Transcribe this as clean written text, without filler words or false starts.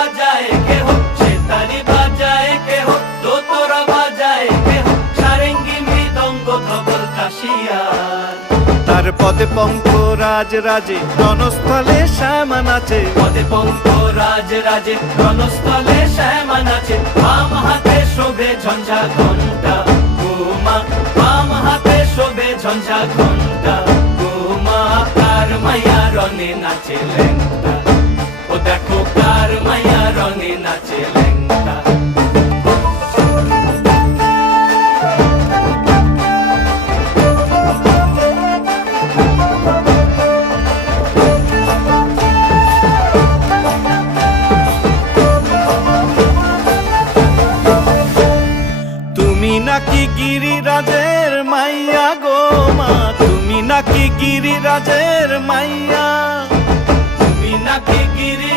বাজায় কে হো, সেতারি বাজায় কে হো, দোতরা বাজায় কে হো, সারেঙ্গি মৃদঙ্গ ধবল কাশিয়ার। তার পদে পঙ্ক রাজ রাজে রণস্থলে শ্যামা নাচে, পদে পঙ্ক রাজ রাজে রণস্থলে শ্যামা নাচে। বাম হাতে শোভে ঝঞ্ঝা ঘণ্টা ঘুমা, বাম হাতে শোভে ঝঞ্ঝা ঘণ্টা ঘুমা। কার মাইয়া রঙে নাচে ল্যাংটা, ও দেখো কার মাইয়া রঙে নাচে ল্যাংটা। তুমি নাকি গিরিরাজের মাইয়া গো মা, তুমি নাকি গিরিরাজের মাইয়া, তুমি নাকি গিরি